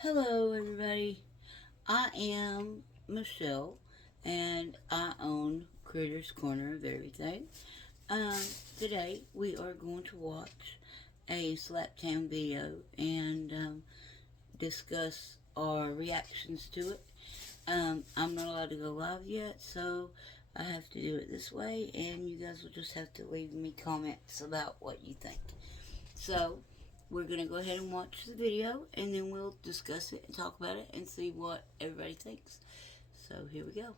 Hello, everybody. I am Michelle, and I own Critters Corner of Everything. Um, Today we are going to watch a Slaptown video and discuss our reactions to it. I'm not allowed to go live yet, so I have to do it this way, and you guys will just have to leave me comments about what you think. So, we're going to go ahead and watch the video and then we'll discuss it and talk about it and see what everybody thinks. So, here we go.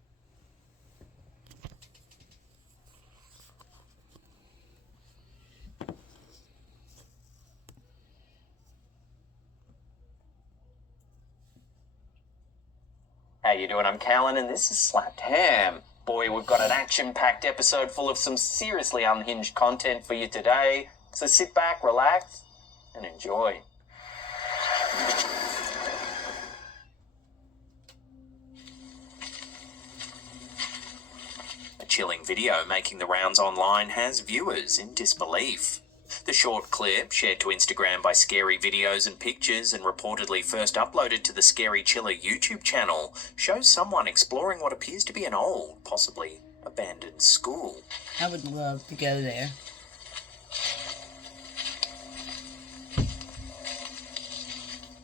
How you doing? I'm Callan, and this is Slapped Ham. Boy, we've got an action-packed episode full of some seriously unhinged content for you today. So sit back, relax, and enjoy. A chilling video making the rounds online has viewers in disbelief. The short clip, shared to Instagram by Scary Videos and Pictures and reportedly first uploaded to the Scary Chiller YouTube channel, shows someone exploring what appears to be an old, possibly abandoned school. I would love to go there.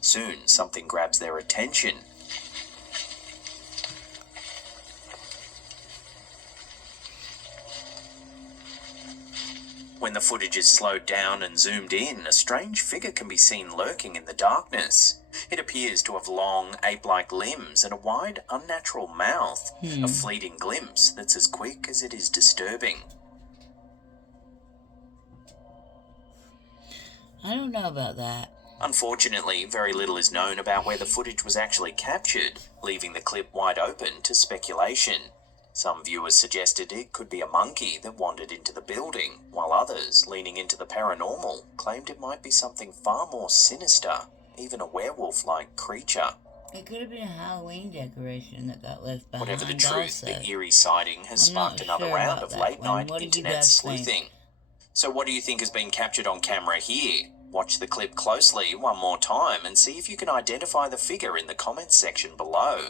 Soon, something grabs their attention. When the footage is slowed down and zoomed in, a strange figure can be seen lurking in the darkness. It appears to have long, ape-like limbs and a wide, unnatural mouth. A fleeting glimpse that's as quick as it is disturbing. I don't know about that. Unfortunately, very little is known about where the footage was actually captured, leaving the clip wide open to speculation. Some viewers suggested it could be a monkey that wandered into the building, while others, leaning into the paranormal, claimed it might be something far more sinister, even a werewolf-like creature. It could have been a Halloween decoration that got left behind. Whatever the truth, also. the eerie sighting has I'm not sparked another sure round about of that late-night one. What do you internet guys sleuthing. think? So what do you think has been captured on camera here? Watch the clip closely one more time and see if you can identify the figure in the comments section below.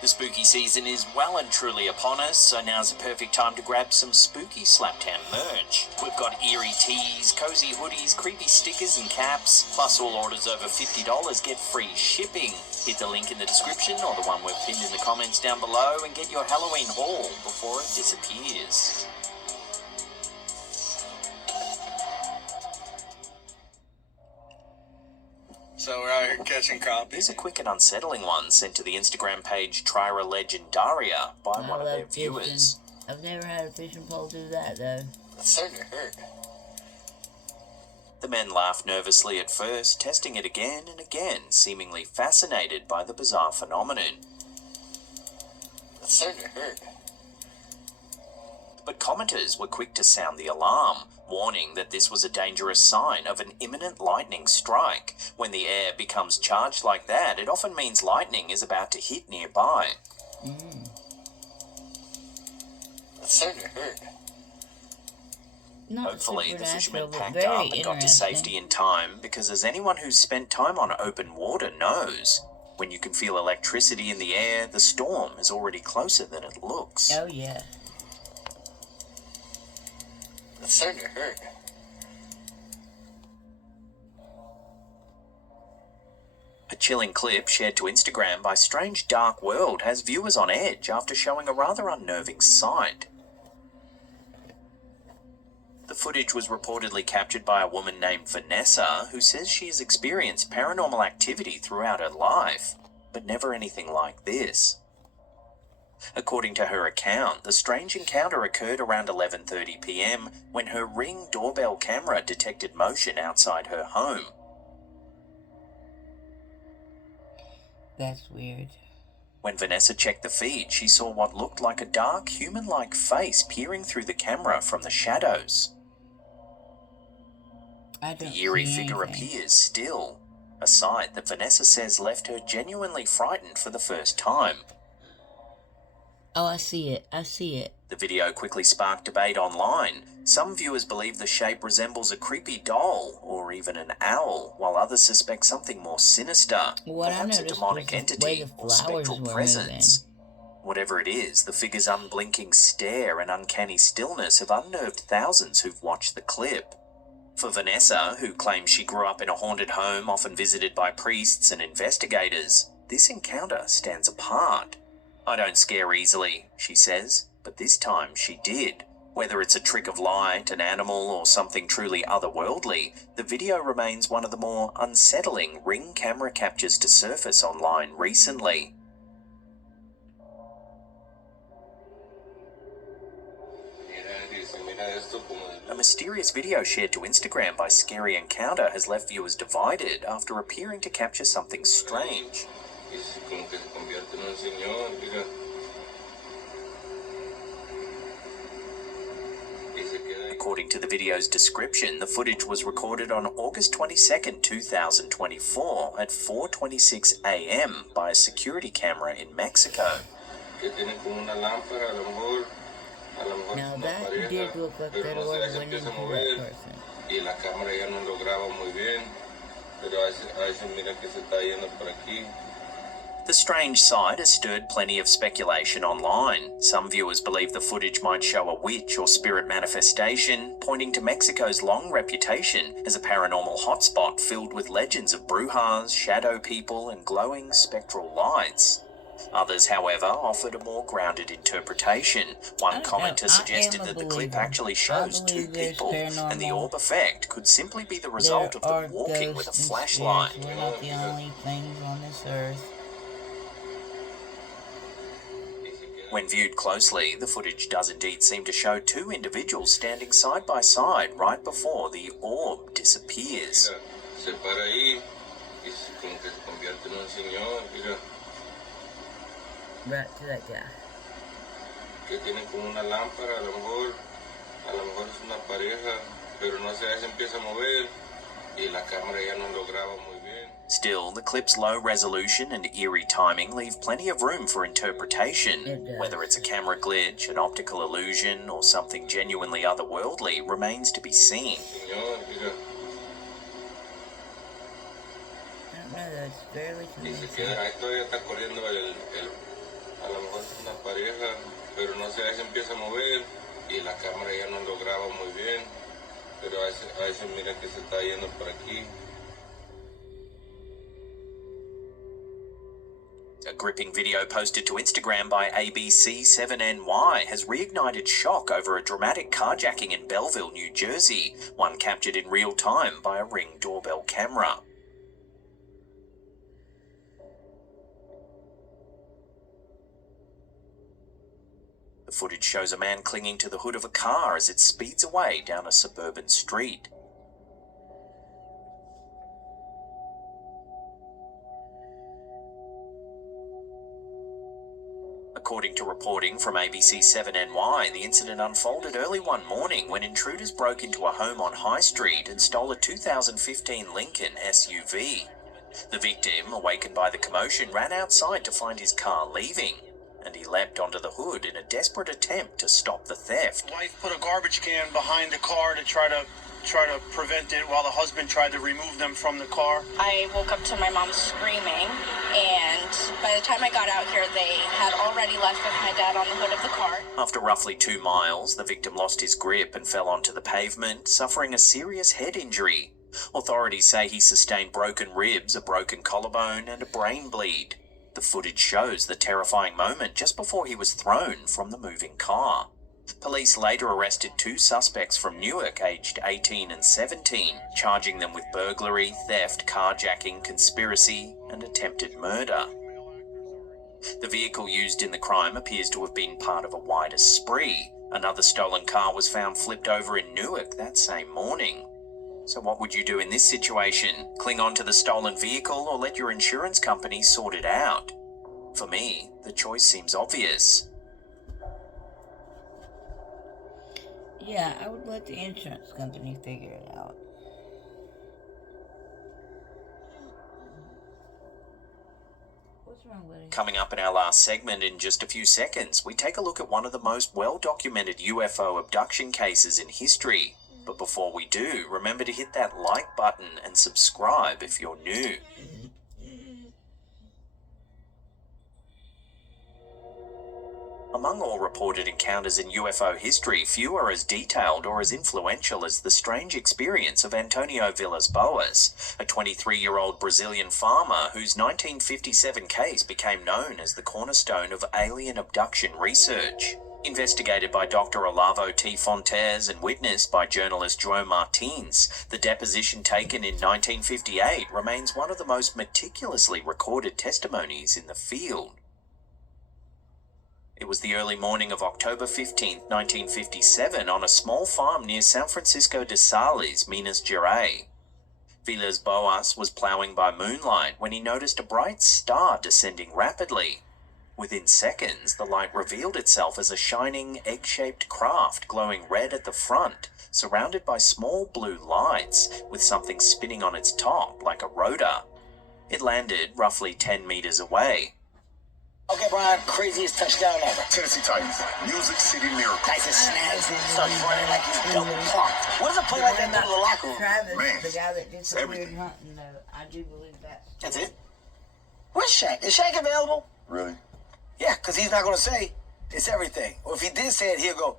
The spooky season is well and truly upon us, so now's the perfect time to grab some spooky Slaptown merch. We've got eerie tees, cozy hoodies, creepy stickers and caps, plus all orders over $50 get free shipping. Hit the link in the description or the one we've pinned in the comments down below and get your Halloween haul before it disappears. So we're out here catching crappie. Here's a quick and unsettling one sent to the Instagram page Trira Legendaria by one of their viewers. I've never had a fishing pole do that, though. It's starting to hurt. The men laughed nervously at first, testing it again and again, seemingly fascinated by the bizarre phenomenon. It's starting to hurt. But commenters were quick to sound the alarm, warning that this was a dangerous sign of an imminent lightning strike. When the air becomes charged like that, it often means lightning is about to hit nearby. It's starting to hurt. Not Hopefully the fishermen but packed very up and got to interesting. safety in time, because as anyone who's spent time on open water knows, when you can feel electricity in the air, the storm is already closer than it looks. Oh, yeah. It's starting to hurt. A chilling clip shared to Instagram by Strange Dark World has viewers on edge after showing a rather unnerving sight. The footage was reportedly captured by a woman named Vanessa, who says she has experienced paranormal activity throughout her life, but never anything like this. According to her account, the strange encounter occurred around 11:30 p.m. when her Ring doorbell camera detected motion outside her home. That's weird. When Vanessa checked the feed, she saw what looked like a dark, human-like face peering through the camera from the shadows. The eerie figure appears still, a sight that Vanessa says left her genuinely frightened for the first time. Oh, I see it. I see it. The video quickly sparked debate online. Some viewers believe the shape resembles a creepy doll or even an owl, while others suspect something more sinister, What I perhaps a noticed demonic was the way entity the or flowers spectral were presence. Whatever it is, the figure's unblinking stare and uncanny stillness have unnerved thousands who've watched the clip. For Vanessa, who claims she grew up in a haunted home often visited by priests and investigators, this encounter stands apart. "I don't scare easily," she says, but this time she did. Whether it's a trick of light, an animal, or something truly otherworldly, the video remains one of the more unsettling Ring camera captures to surface online recently. A mysterious video shared to Instagram by Scary Encounter has left viewers divided after appearing to capture something strange. According to the video's description, the footage was recorded on August 22nd, 2024 at 4:26 a.m. by a security camera in Mexico. Now that did look like that Lord went into that person. Y la cámara ya no lo graba muy bien, pero a veces mira que se está yendo por aquí. The strange sight has stirred plenty of speculation online. Some viewers believe the footage might show a witch or spirit manifestation, pointing to Mexico's long reputation as a paranormal hotspot filled with legends of brujas, shadow people, and glowing spectral lights. Others, however, offered a more grounded interpretation. One commenter suggested that the clip actually shows two people, and the orb effect could simply be the result of them walking with a flashlight. We're not the only things on this earth. When viewed closely, the footage does indeed seem to show two individuals standing side by side right before the orb disappears. Se para ahí y como que se convierte en un señor, mira. Right to that guy. Que tiene como una lámpara, a lo mejor es una pareja, pero no sé, se empieza a mover y la cámara ya no lo graba muy bien. Still, the clip's low resolution and eerie timing leave plenty of room for interpretation. Whether it's a camera glitch, an optical illusion, or something genuinely otherworldly remains to be seen. Señor, mira. I don't know, that's fairly Y se convincing. queda, ahí todavía está corriendo a lo mejor es una pareja, pero no sé, ahí se empieza a mover y la cámara ya no lo graba muy bien, pero a veces mira que se está yendo por aquí. A gripping video posted to Instagram by ABC7NY has reignited shock over a dramatic carjacking in Belleville, New Jersey, one captured in real time by a Ring doorbell camera. The footage shows a man clinging to the hood of a car as it speeds away down a suburban street. According to reporting from ABC7NY, the incident unfolded early one morning when intruders broke into a home on High Street and stole a 2015 Lincoln SUV. The victim, awakened by the commotion, ran outside to find his car leaving, and he leapt onto the hood in a desperate attempt to stop the theft. Wife put a garbage can behind the car to try to prevent it while the husband tried to remove them from the car. I woke up to my mom screaming, and by the time I got out here, they had already left with my dad on the hood of the car. After roughly 2 miles, the victim lost his grip and fell onto the pavement, suffering a serious head injury. Authorities say he sustained broken ribs, a broken collarbone, and a brain bleed. The footage shows the terrifying moment just before he was thrown from the moving car. Police later arrested 2 suspects from Newark, aged 18 and 17, charging them with burglary, theft, carjacking, conspiracy, and attempted murder. The vehicle used in the crime appears to have been part of a wider spree. Another stolen car was found flipped over in Newark that same morning. So what would you do in this situation? Cling on to the stolen vehicle or let your insurance company sort it out? For me, the choice seems obvious. Yeah, I would let the insurance company figure it out. What's wrong with it? Coming up in our last segment in just a few seconds, we take a look at one of the most well-documented UFO abduction cases in history. But before we do, remember to hit that like button and subscribe if you're new. Among all reported encounters in UFO history, few are as detailed or as influential as the strange experience of Antonio Villas-Boas, a 23-year-old Brazilian farmer whose 1957 case became known as the cornerstone of alien abduction research. Investigated by Dr. Olavo T. Fontes and witnessed by journalist João Martins, the deposition taken in 1958 remains one of the most meticulously recorded testimonies in the field. It was the early morning of October 15, 1957, on a small farm near San Francisco de Sales, Minas Gerais. Villas-Boas was ploughing by moonlight when he noticed a bright star descending rapidly. Within seconds, the light revealed itself as a shining, egg-shaped craft glowing red at the front, surrounded by small blue lights, with something spinning on its top like a rotor. It landed roughly 10 meters away. Okay, Brian, craziest touchdown ever. Tennessee Titans, Music City Miracle. Tyson snags it, starts running like he's double pumped. What does a play like that do to the locker room? Travis, Man, the guy that did some everything. weird hunting, though. I do believe that. That's it? Where's Shaq? Is Shaq available? Really? Yeah, because he's not going to say it's everything. Or if he did say it, he'll go,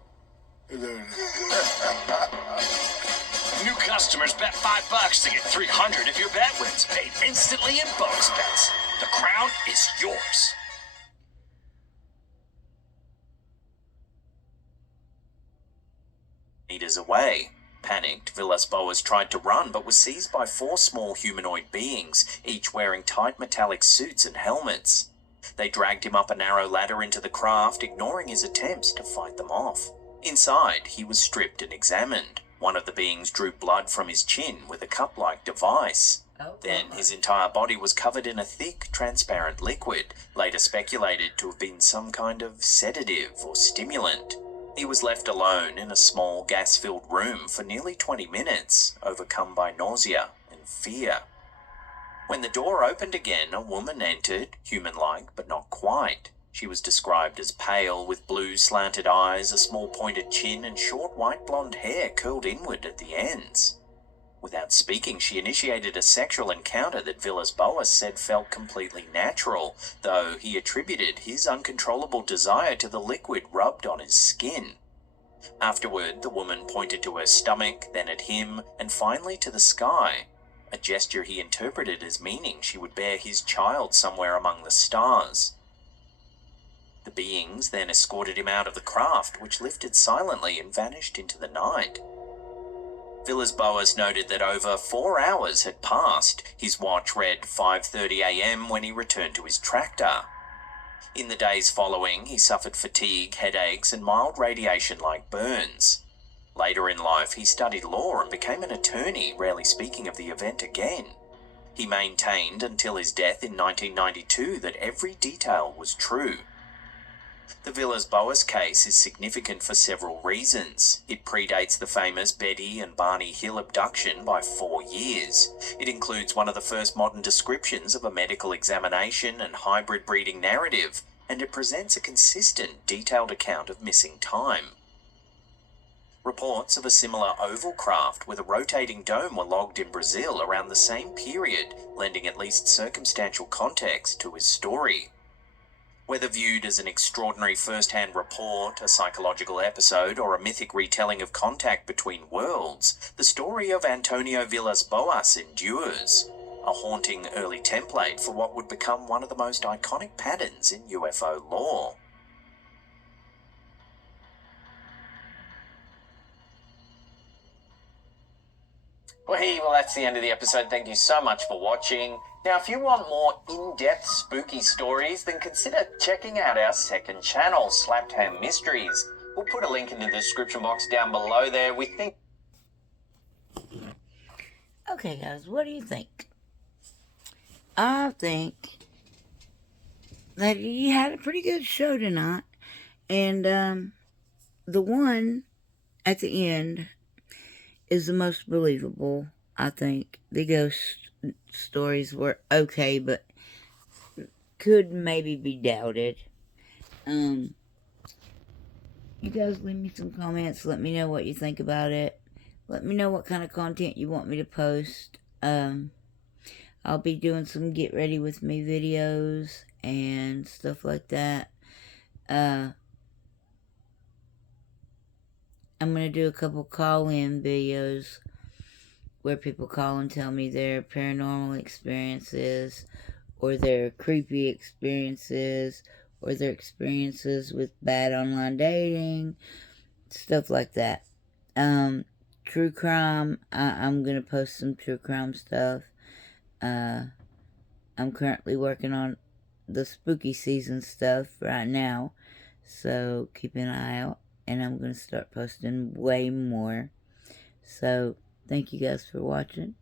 New customers bet $5 to get $300 if your bet wins. Paid instantly in bonus bets. The crown is yours. Meters away. Panicked, Villas-Boas tried to run but was seized by 4 small humanoid beings, each wearing tight metallic suits and helmets. They dragged him up a narrow ladder into the craft, ignoring his attempts to fight them off. Inside, he was stripped and examined. One of the beings drew blood from his chin with a cup-like device. Then his entire body was covered in a thick, transparent liquid, later speculated to have been some kind of sedative or stimulant. He was left alone in a small gas-filled room for nearly 20 minutes, overcome by nausea and fear. When the door opened again, a woman entered, human-like but not quite. She was described as pale, with blue slanted eyes, a small pointed chin, and short white blonde hair curled inward at the ends. Without speaking, she initiated a sexual encounter that Villas-Boas said felt completely natural, though he attributed his uncontrollable desire to the liquid rubbed on his skin. Afterward, the woman pointed to her stomach, then at him, and finally to the sky, a gesture he interpreted as meaning she would bear his child somewhere among the stars. The beings then escorted him out of the craft, which lifted silently and vanished into the night. Villas-Boas noted that over 4 hours had passed. His watch read 5:30 a.m. when he returned to his tractor. In the days following, he suffered fatigue, headaches, and mild radiation-like burns. Later in life, he studied law and became an attorney, rarely speaking of the event again. He maintained until his death in 1992 that every detail was true. The Villas-Boas case is significant for several reasons. It predates the famous Betty and Barney Hill abduction by 4 years. It includes one of the first modern descriptions of a medical examination and hybrid breeding narrative, and it presents a consistent, detailed account of missing time. Reports of a similar oval craft with a rotating dome were logged in Brazil around the same period, lending at least circumstantial context to his story. Whether viewed as an extraordinary first-hand report, a psychological episode, or a mythic retelling of contact between worlds, the story of Antonio Villas-Boas endures, a haunting early template for what would become one of the most iconic patterns in UFO lore. Well, that's the end of the episode. Thank you so much for watching. Now, if you want more in-depth spooky stories, then consider checking out our second channel, Slapped Ham Mysteries. We'll put a link in the description box down below there. We think... Okay, guys, what do you think? I think that you had a pretty good show tonight. And the one at the end is the most believable, I think. The ghost stories were okay, but could maybe be doubted. You guys leave me some comments. Let me know what you think about it. Let me know what kind of content you want me to post. I'll be doing some get ready with me videos and stuff like that. I'm going to do a couple call-in videos where people call and tell me their paranormal experiences, or their creepy experiences, or their experiences with bad online dating, stuff like that. True crime, I'm going to post some true crime stuff. I'm currently working on the spooky season stuff right now, so keep an eye out, and I'm going to start posting way more. So, thank you guys for watching.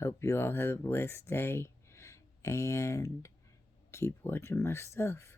Hope you all have a blessed day, and keep watching my stuff.